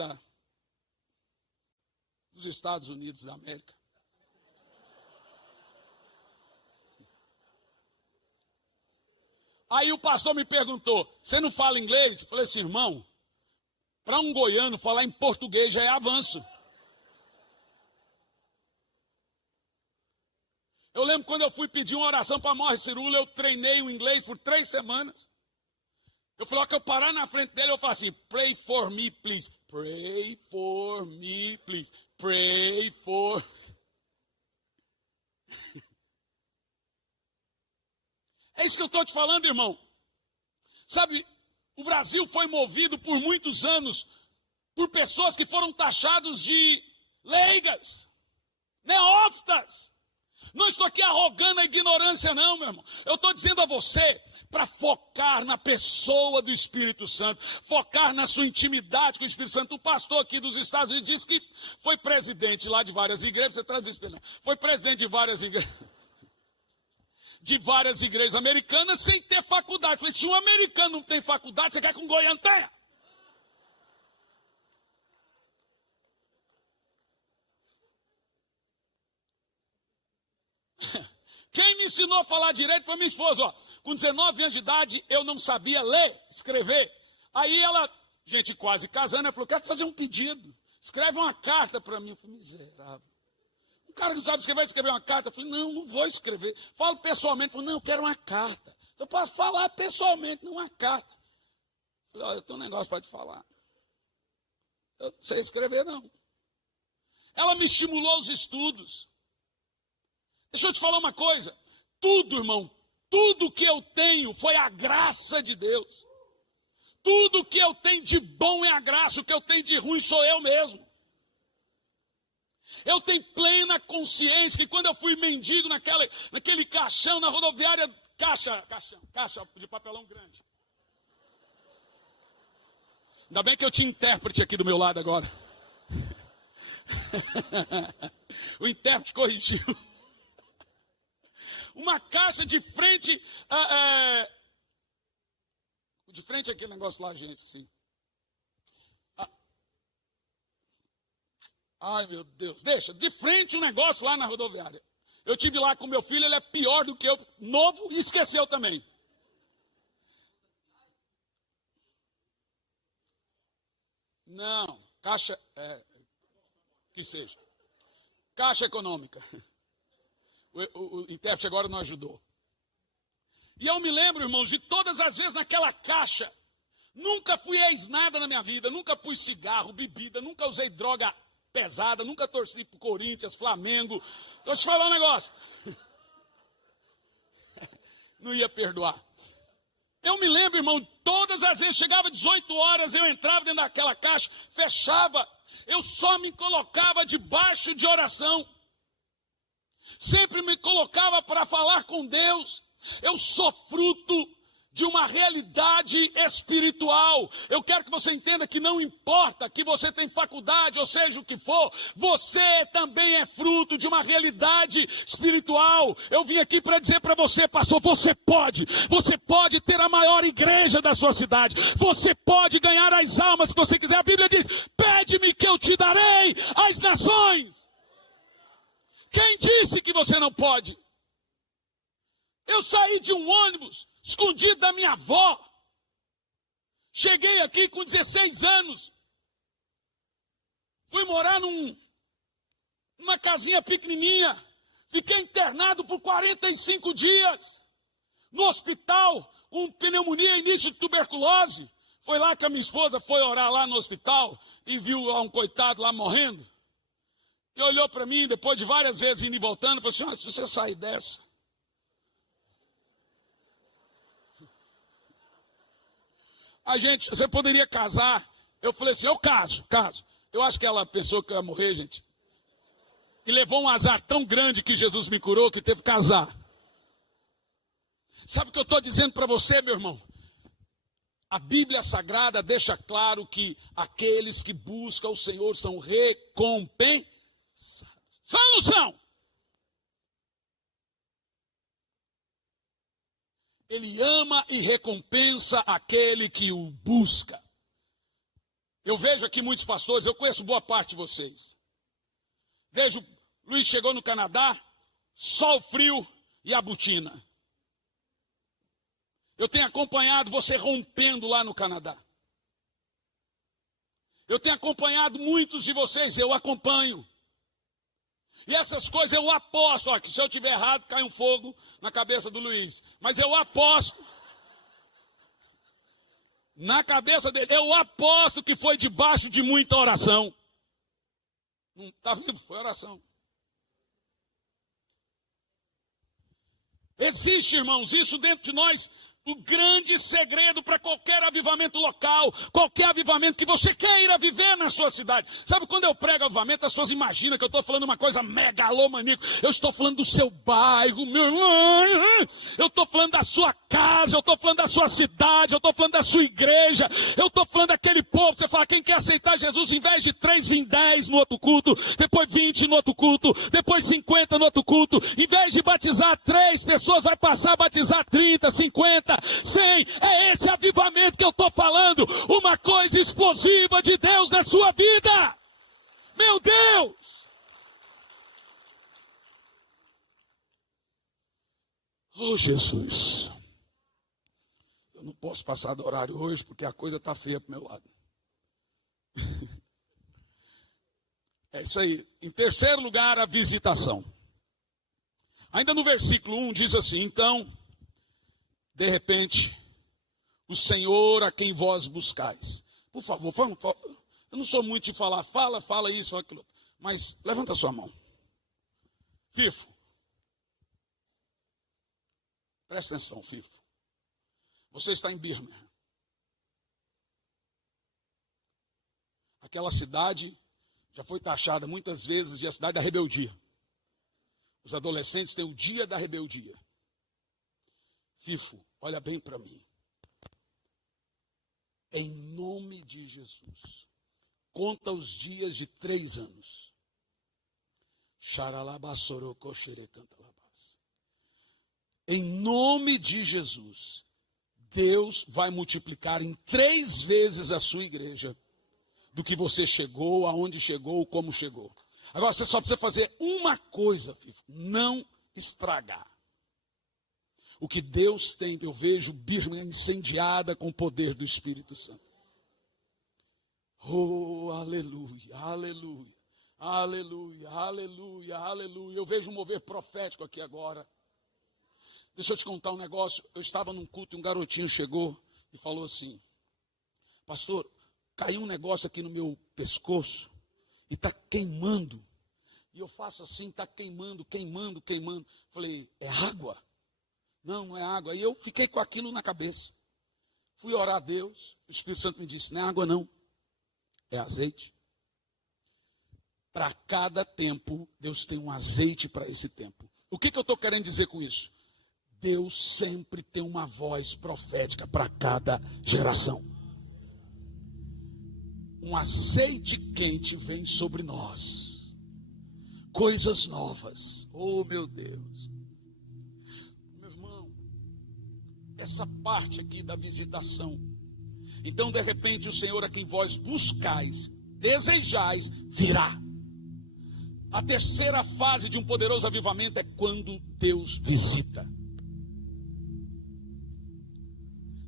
dos Estados Unidos da América. Aí o pastor me perguntou, você não fala inglês? Eu falei assim, irmão, para um goiano falar em português já é avanço. Eu lembro quando eu fui pedir uma oração para Morris Cirula, eu treinei o inglês por 3 semanas. Eu falei, ó, que eu parar na frente dele, eu falo assim, pray for me, please. Pray for me, please. Pray for... É isso que eu estou te falando, irmão. Sabe, o Brasil foi movido por muitos anos por pessoas que foram taxados de leigas, neófitas. Não estou aqui arrogando a ignorância, não, meu irmão. Eu estou dizendo a você para focar na pessoa do Espírito Santo, focar na sua intimidade com o Espírito Santo. O pastor aqui dos Estados Unidos disse que foi presidente lá de várias igrejas. Você traz isso para ele, não. Foi presidente de várias igrejas americanas sem ter faculdade. Eu falei, se um americano não tem faculdade, você quer que um goiano tenha? Quem me ensinou a falar direito foi minha esposa. Ó. Com 19 anos de idade, eu não sabia ler, escrever. Aí ela, gente quase casando, ela falou, quero fazer um pedido. Escreve uma carta para mim. Eu falei, miserável. Um cara que não sabe escrever, vai escrever uma carta. Eu falei, não vou escrever. Falo pessoalmente. Eu falei, não, eu quero uma carta. Eu posso falar pessoalmente, não uma carta. Eu falei, olha, eu tenho um negócio para te falar. Eu não sei escrever, não. Ela me estimulou os estudos. Deixa eu te falar uma coisa. Tudo, irmão, tudo que eu tenho foi a graça de Deus. Tudo que eu tenho de bom é a graça. O que eu tenho de ruim sou eu mesmo. Eu tenho plena consciência que quando eu fui mendigo naquele caixão, na rodoviária, caixa de papelão grande. Ainda bem que eu tinha intérprete aqui do meu lado agora. O intérprete corrigiu. Uma caixa de frente, de frente aquele negócio lá, gente, assim. Ai, meu Deus, deixa, de frente um negócio lá na rodoviária. Eu tive lá com meu filho, ele é pior do que eu, novo, e esqueceu também. Não, caixa, que seja. Caixa econômica. O intérprete agora não ajudou. E eu me lembro, irmãos, de todas as vezes naquela caixa, nunca fui ex-nada na minha vida, nunca pus cigarro, bebida, nunca usei droga pesada, nunca torci pro Corinthians, Flamengo. Vou te falar um negócio. Não ia perdoar. Eu me lembro, irmão, todas as vezes, chegava 18 horas, eu entrava dentro daquela caixa, fechava, eu só me colocava debaixo de oração. Sempre me colocava para falar com Deus. Eu sou fruto de uma realidade espiritual. Eu quero que você entenda que não importa que você tem faculdade, ou seja o que for, você também é fruto de uma realidade espiritual. Eu vim aqui para dizer para você, pastor, você pode ter a maior igreja da sua cidade, você pode ganhar as almas que você quiser. A Bíblia diz, pede-me que eu te darei as nações. Quem disse que você não pode? Eu saí de um ônibus escondido da minha avó. Cheguei aqui com 16 anos. Fui morar numa casinha pequenininha. Fiquei internado por 45 dias. No hospital, com pneumonia e início de tuberculose. Foi lá que a minha esposa foi orar lá no hospital e viu um coitado lá morrendo. E olhou para mim, depois de várias vezes indo e voltando, e falou assim: se você sair dessa, você poderia casar. Eu falei assim: eu caso. Eu acho que ela pensou que eu ia morrer, gente. E levou um azar tão grande que Jesus me curou que teve que casar. Sabe o que eu estou dizendo para você, meu irmão? A Bíblia Sagrada deixa claro que aqueles que buscam o Senhor são recompensados. São ou não são? Ele ama e recompensa aquele que o busca. Eu vejo aqui muitos pastores, eu conheço boa parte de vocês. Vejo, Luiz chegou no Canadá, sol, frio e a botina. Eu tenho acompanhado você rompendo lá no Canadá. Eu tenho acompanhado muitos de vocês, eu acompanho. E essas coisas eu aposto, ó, que se eu tiver errado, cai um fogo na cabeça do Luiz. Mas eu aposto, na cabeça dele, eu aposto que foi debaixo de muita oração. Não está vivo, foi oração. Existe, irmãos, isso dentro de nós. O grande segredo para qualquer avivamento local, qualquer avivamento que você queira viver na sua cidade. Sabe, quando eu prego avivamento, as pessoas imaginam que eu estou falando uma coisa megalomaníaca. Eu estou falando do seu bairro, meu irmão. Eu estou falando da sua casa, eu estou falando da sua cidade, eu estou falando da sua igreja. Eu estou falando daquele povo. Você fala, quem quer aceitar Jesus, em vez de 3, vem 10 no outro culto, depois 20 no outro culto, depois 50 no outro culto. Em vez de batizar 3 pessoas, vai passar a batizar 30, 50. 100, é esse avivamento que eu estou falando, uma coisa explosiva de Deus na sua vida, meu Deus, oh Jesus, eu não posso passar do horário hoje porque a coisa está feia para o meu lado. É isso aí. Em terceiro lugar, a visitação. Ainda no versículo 1 diz assim: então, de repente, o Senhor a quem vós buscais. Por favor, eu não sou muito de falar, fala isso, fala aquilo. Mas levanta a sua mão. Fifo. Presta atenção, Fifo. Você está em Birmingham. Aquela cidade já foi taxada muitas vezes de a cidade da rebeldia. Os adolescentes têm o dia da rebeldia. Fifo, olha bem para mim. Em nome de Jesus, conta os dias de 3 anos. Em nome de Jesus, Deus vai multiplicar em 3 vezes a sua igreja do que você chegou, aonde chegou, como chegou. Agora você só precisa fazer uma coisa, Fifo, não estragar. O que Deus tem, eu vejo Birmingham incendiada com o poder do Espírito Santo. Oh, aleluia, aleluia, aleluia, aleluia, aleluia. Eu vejo um mover profético aqui agora. Deixa eu te contar um negócio. Eu estava num culto e um garotinho chegou e falou assim: pastor, caiu um negócio aqui no meu pescoço e está queimando. E eu faço assim, está queimando, queimando, queimando. Falei, é água? Não, não é água. E eu fiquei com aquilo na cabeça. Fui orar a Deus. O Espírito Santo me disse, não é água não. É azeite. Para cada tempo, Deus tem um azeite para esse tempo. O que eu estou querendo dizer com isso? Deus sempre tem uma voz profética para cada geração. Um azeite quente vem sobre nós. Coisas novas. Oh, meu Deus. Essa parte aqui da visitação. Então, de repente, o Senhor a quem vós buscais, desejais, virá. A terceira fase de um poderoso avivamento é quando Deus visita.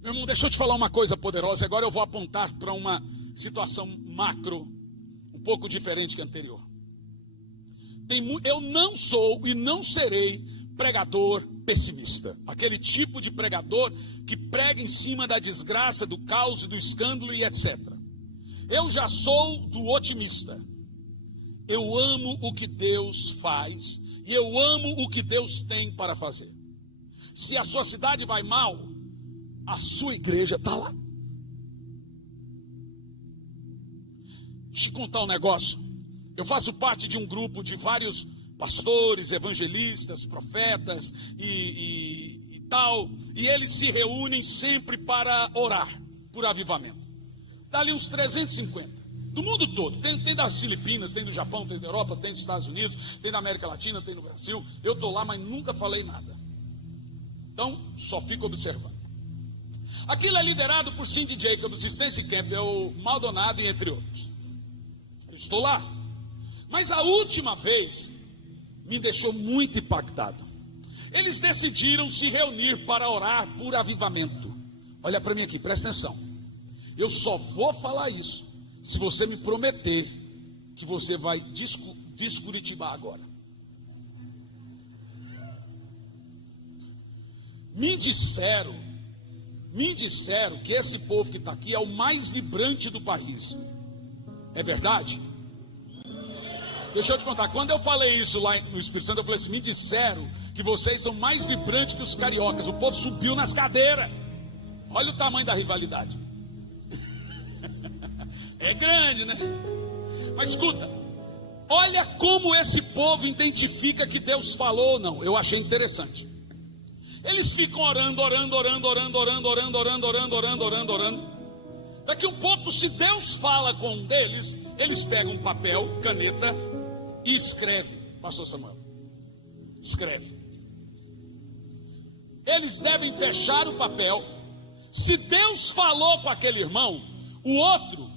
Meu irmão, deixa eu te falar uma coisa poderosa. Agora eu vou apontar para uma situação macro, um pouco diferente que a anterior. Eu não sou e não serei pregador pessimista. Aquele tipo de pregador que prega em cima da desgraça, do caos, do escândalo e etc. Eu já sou do otimista. Eu amo o que Deus faz e eu amo o que Deus tem para fazer. Se a sua cidade vai mal, a sua igreja está lá. Deixa eu contar um negócio. Eu faço parte de um grupo de vários pastores, evangelistas, profetas e tal. E eles se reúnem sempre para orar por avivamento. Dali uns 350. Do mundo todo. Tem das Filipinas, tem do Japão, tem da Europa, tem dos Estados Unidos, tem da América Latina, tem no Brasil. Eu estou lá, mas nunca falei nada. Então, só fico observando. Aquilo é liderado por Cindy Jacobs, Stacy Campbell, Maldonado e entre outros. Eu estou lá. Mas a última vez me deixou muito impactado. Eles decidiram se reunir para orar por avivamento. Olha para mim aqui, presta atenção. Eu só vou falar isso se você me prometer que você vai descuritibar agora. Me disseram que esse povo que está aqui é o mais vibrante do país. É verdade? Deixa eu te contar, quando eu falei isso lá no Espírito Santo, eu falei assim, me disseram que vocês são mais vibrantes que os cariocas. O povo subiu nas cadeiras. Olha o tamanho da rivalidade. É grande, né? Mas escuta, olha como esse povo identifica que Deus falou ou não. Eu achei interessante. Eles ficam orando. Daqui um pouco, se Deus fala com um deles, eles pegam um papel, caneta e escreve. Pastor Samuel, escreve. Eles devem fechar o papel. Se Deus falou com aquele irmão, um outro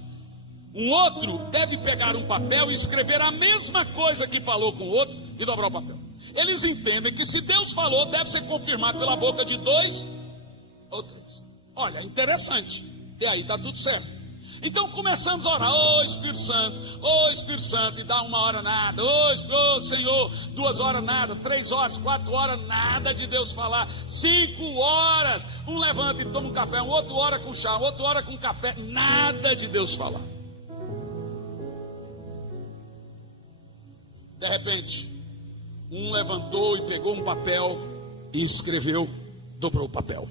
deve pegar um papel e escrever a mesma coisa que falou com o outro e dobrar o papel. Eles entendem que se Deus falou, deve ser confirmado pela boca de 2 ou 3. Olha, interessante. E aí está tudo certo. Então começamos a orar, ô Espírito Santo, e dá 1 hora nada, ô Senhor, 2 horas nada, 3 horas, 4 horas, nada de Deus falar, 5 horas, um levanta e toma um café, um outro hora com chá, um outro hora com café, nada de Deus falar. De repente, um levantou e pegou um papel e escreveu, dobrou o papel.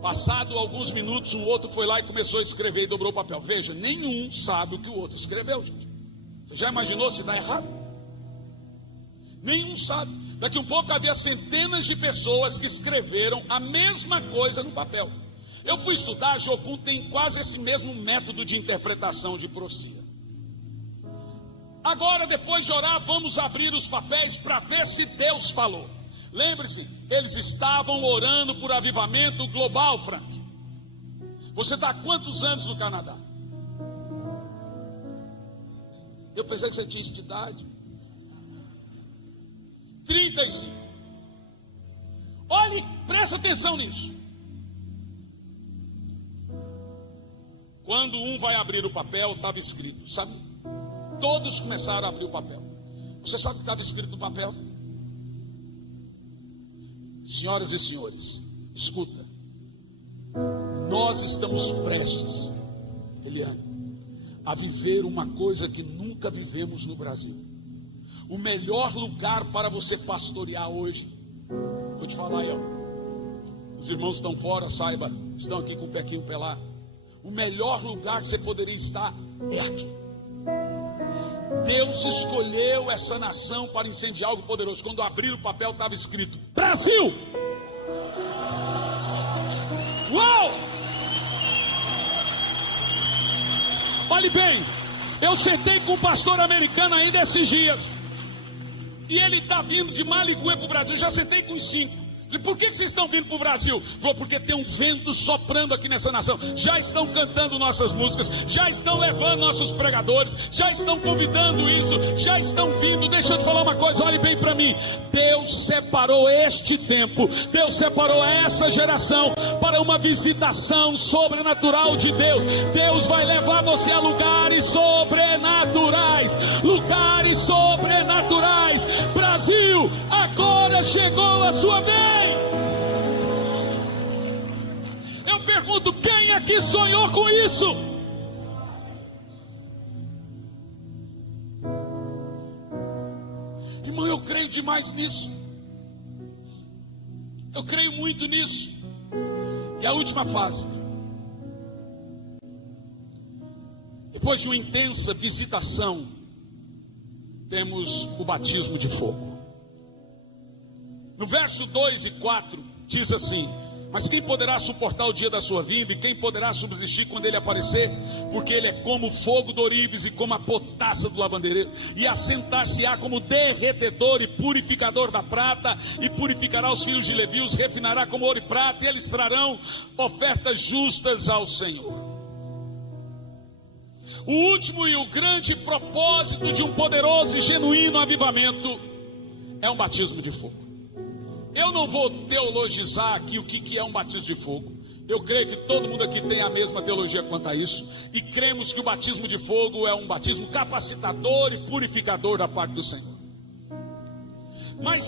Passado alguns minutos, um outro foi lá e começou a escrever e dobrou o papel. Veja, nenhum sabe o que o outro escreveu, gente. Você já imaginou se dá errado? Nenhum sabe. Daqui a um pouco havia centenas de pessoas que escreveram a mesma coisa no papel. Eu fui estudar, Jocum tem quase esse mesmo método de interpretação de profecia. Agora, depois de orar, vamos abrir os papéis para ver se Deus falou. Lembre-se, eles estavam orando por avivamento global, Frank. Você está há quantos anos no Canadá? Eu pensei que você tinha isso de idade. 35. Olhe, presta atenção nisso. Quando um vai abrir o papel, estava escrito, sabe? Todos começaram a abrir o papel. Você sabe o que estava escrito no papel? Senhoras e senhores, escuta. Nós estamos prestes, Eliane, a viver uma coisa que nunca vivemos no Brasil. O melhor lugar para você pastorear hoje. Vou te falar aí, ó. Os irmãos estão fora, saiba, estão aqui com o pé aqui, o pé lá. O melhor lugar que você poderia estar é aqui. Deus escolheu essa nação para incendiar algo poderoso. Quando abriram o papel estava escrito Brasil. Uau! Olhe bem, eu sentei com um pastor americano ainda esses dias. E ele está vindo de Maliguê para o Brasil. Eu já sentei com os 5. Falei, por que vocês estão vindo para o Brasil? Falou, porque tem um vento soprando aqui nessa nação. Já estão cantando nossas músicas, já estão levando nossos pregadores, já estão convidando isso, já estão vindo. Deixa eu te falar uma coisa, olhe bem para mim. Deus separou este tempo, Deus separou essa geração para uma visitação sobrenatural de Deus. Deus vai levar você a lugares sobrenaturais, lugares sobrenaturais. Brasil, agora chegou a sua vez. Eu pergunto, quem aqui sonhou com isso? Irmão, eu creio demais nisso. Eu creio muito nisso. E a última fase, depois de uma intensa visitação, temos o batismo de fogo. No verso 2 e 4 diz assim: mas quem poderá suportar o dia da sua vinda, e quem poderá subsistir quando ele aparecer? Porque ele é como o fogo do ourives e como a potassa do lavandeireiro, e assentar-se-á como derretedor e purificador da prata, e purificará os filhos de Levi, os refinará como ouro e prata, e eles trarão ofertas justas ao Senhor. O último e o grande propósito de um poderoso e genuíno avivamento é um batismo de fogo. Eu não vou teologizar aqui o que é um batismo de fogo. Eu creio que todo mundo aqui tem a mesma teologia quanto a isso, e cremos que o batismo de fogo é um batismo capacitador e purificador da parte do Senhor. Mas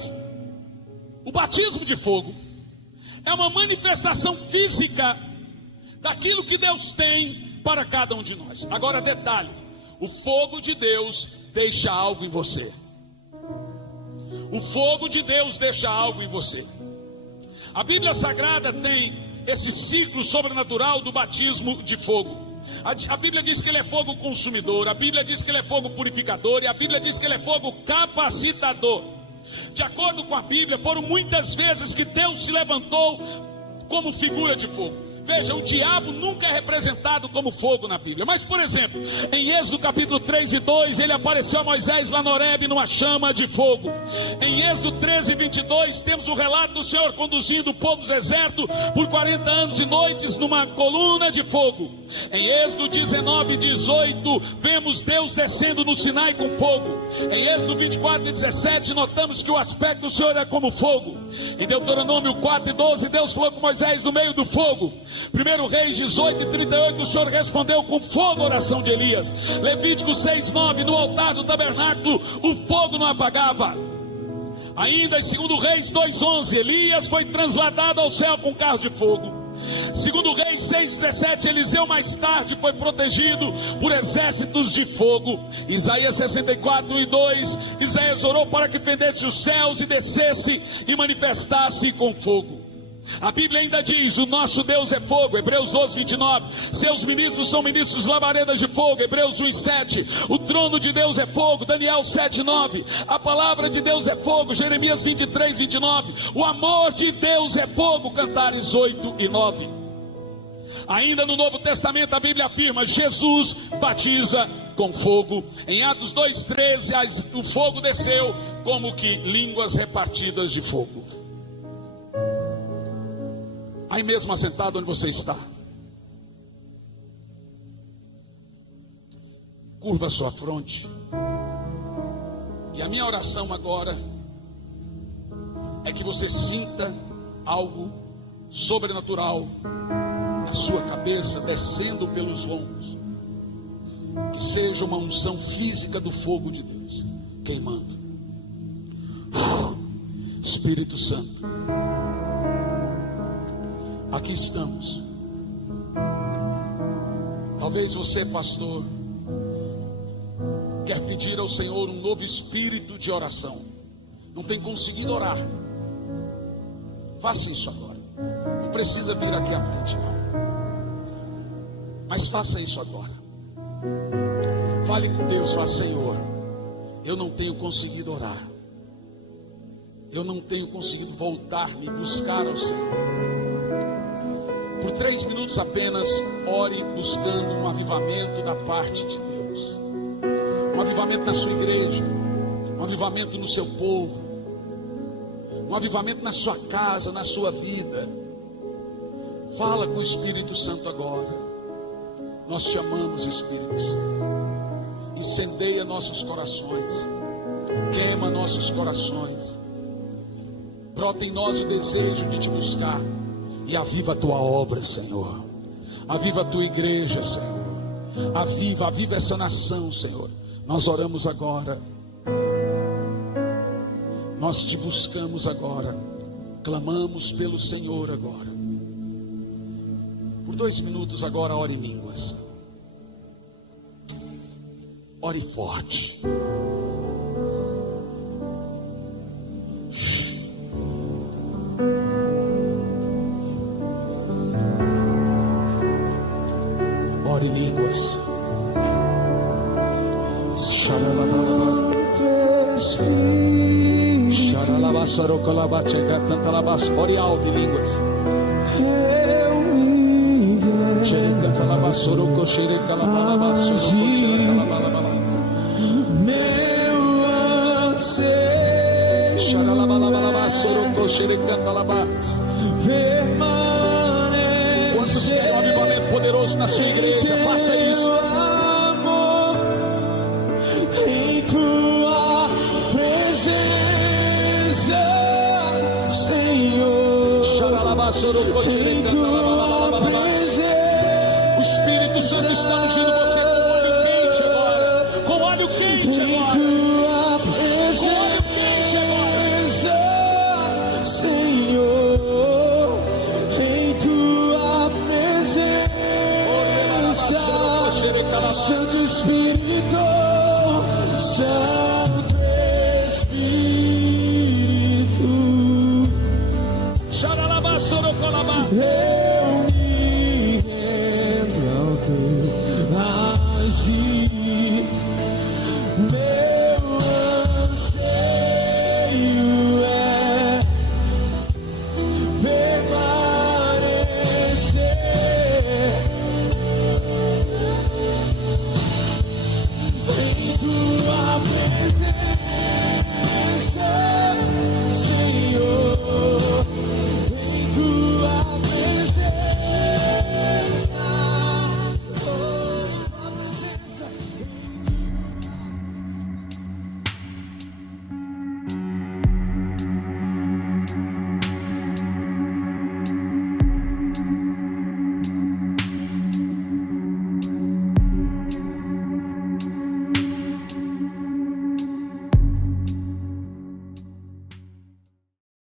o batismo de fogo é uma manifestação física daquilo que Deus tem para cada um de nós. Agora, detalhe: o fogo de Deus deixa algo em você. O fogo de Deus deixa algo em você. A Bíblia Sagrada tem esse ciclo sobrenatural do batismo de fogo. A Bíblia diz que ele é fogo consumidor, a Bíblia diz que ele é fogo purificador, e a Bíblia diz que ele é fogo capacitador. De acordo com a Bíblia, foram muitas vezes que Deus se levantou como figura de fogo. Veja, o diabo nunca é representado como fogo na Bíblia. Mas, por exemplo, em Êxodo capítulo 3 e 2, ele apareceu a Moisés lá no Horebe numa chama de fogo. Em Êxodo 13 e 22, temos o relato do Senhor conduzindo o povo do deserto por 40 anos e noites numa coluna de fogo. Em Êxodo 19 e 18, vemos Deus descendo no Sinai com fogo. Em Êxodo 24 e 17, notamos que o aspecto do Senhor é como fogo. Em Deuteronômio 4 e 12, Deus falou com Moisés no meio do fogo. 1 Reis 18 e 38, o Senhor respondeu com fogo a oração de Elias. Levítico 6, 9, no altar do tabernáculo o fogo não apagava. Ainda em 2 Reis 2, 11, Elias foi transladado ao céu com carros de fogo. 2 Reis 6, 17, Eliseu mais tarde foi protegido por exércitos de fogo. Isaías 64 e 2, Isaías orou para que fendesse os céus e descesse e manifestasse com fogo. A Bíblia ainda diz: o nosso Deus é fogo, Hebreus 12, 29. Seus ministros são ministros labaredas de fogo, Hebreus 1, 7. O trono de Deus é fogo, Daniel 7, 9. A palavra de Deus é fogo, Jeremias 23, 29. O amor de Deus é fogo, Cantares 8 e 9. Ainda no Novo Testamento a Bíblia afirma: Jesus batiza com fogo. Em Atos 2, 13, o fogo desceu como que línguas repartidas de fogo. Aí mesmo assentado onde você está, curva a sua fronte. E a minha oração agora é que você sinta algo sobrenatural na sua cabeça, descendo pelos lombos. Que seja uma unção física do fogo de Deus queimando. Espírito Santo, aqui estamos. Talvez você, pastor, quer pedir ao Senhor um novo espírito de oração. Não tem conseguido orar. Faça isso agora. Não precisa vir aqui à frente, não. Mas faça isso agora. Fale com Deus, fala: Senhor, eu não tenho conseguido orar. Eu não tenho conseguido voltar-me, buscar ao Senhor. Por 3 minutos apenas, ore buscando um avivamento da parte de Deus. Um avivamento na sua igreja, um avivamento no seu povo, um avivamento na sua casa, na sua vida. Fala com o Espírito Santo agora. Nós te amamos, Espírito Santo. Incendeia nossos corações, queima nossos corações, brota em nós o desejo de te buscar e aviva a tua obra, Senhor. Aviva a tua igreja, Senhor. Aviva essa nação, Senhor. Nós oramos agora, nós te buscamos agora, clamamos pelo Senhor agora. Por 2 minutos agora, ore em línguas. Ore forte. Ore em línguas. Ore alto em línguas. Quantos querem um avivamento poderoso na sua igreja? Faça isso. Em tua presença, Senhor. Em tua presença. O Espírito Santo está ungindo você com óleo quente agora. Com óleo quente agora. Santo Espírito Santo.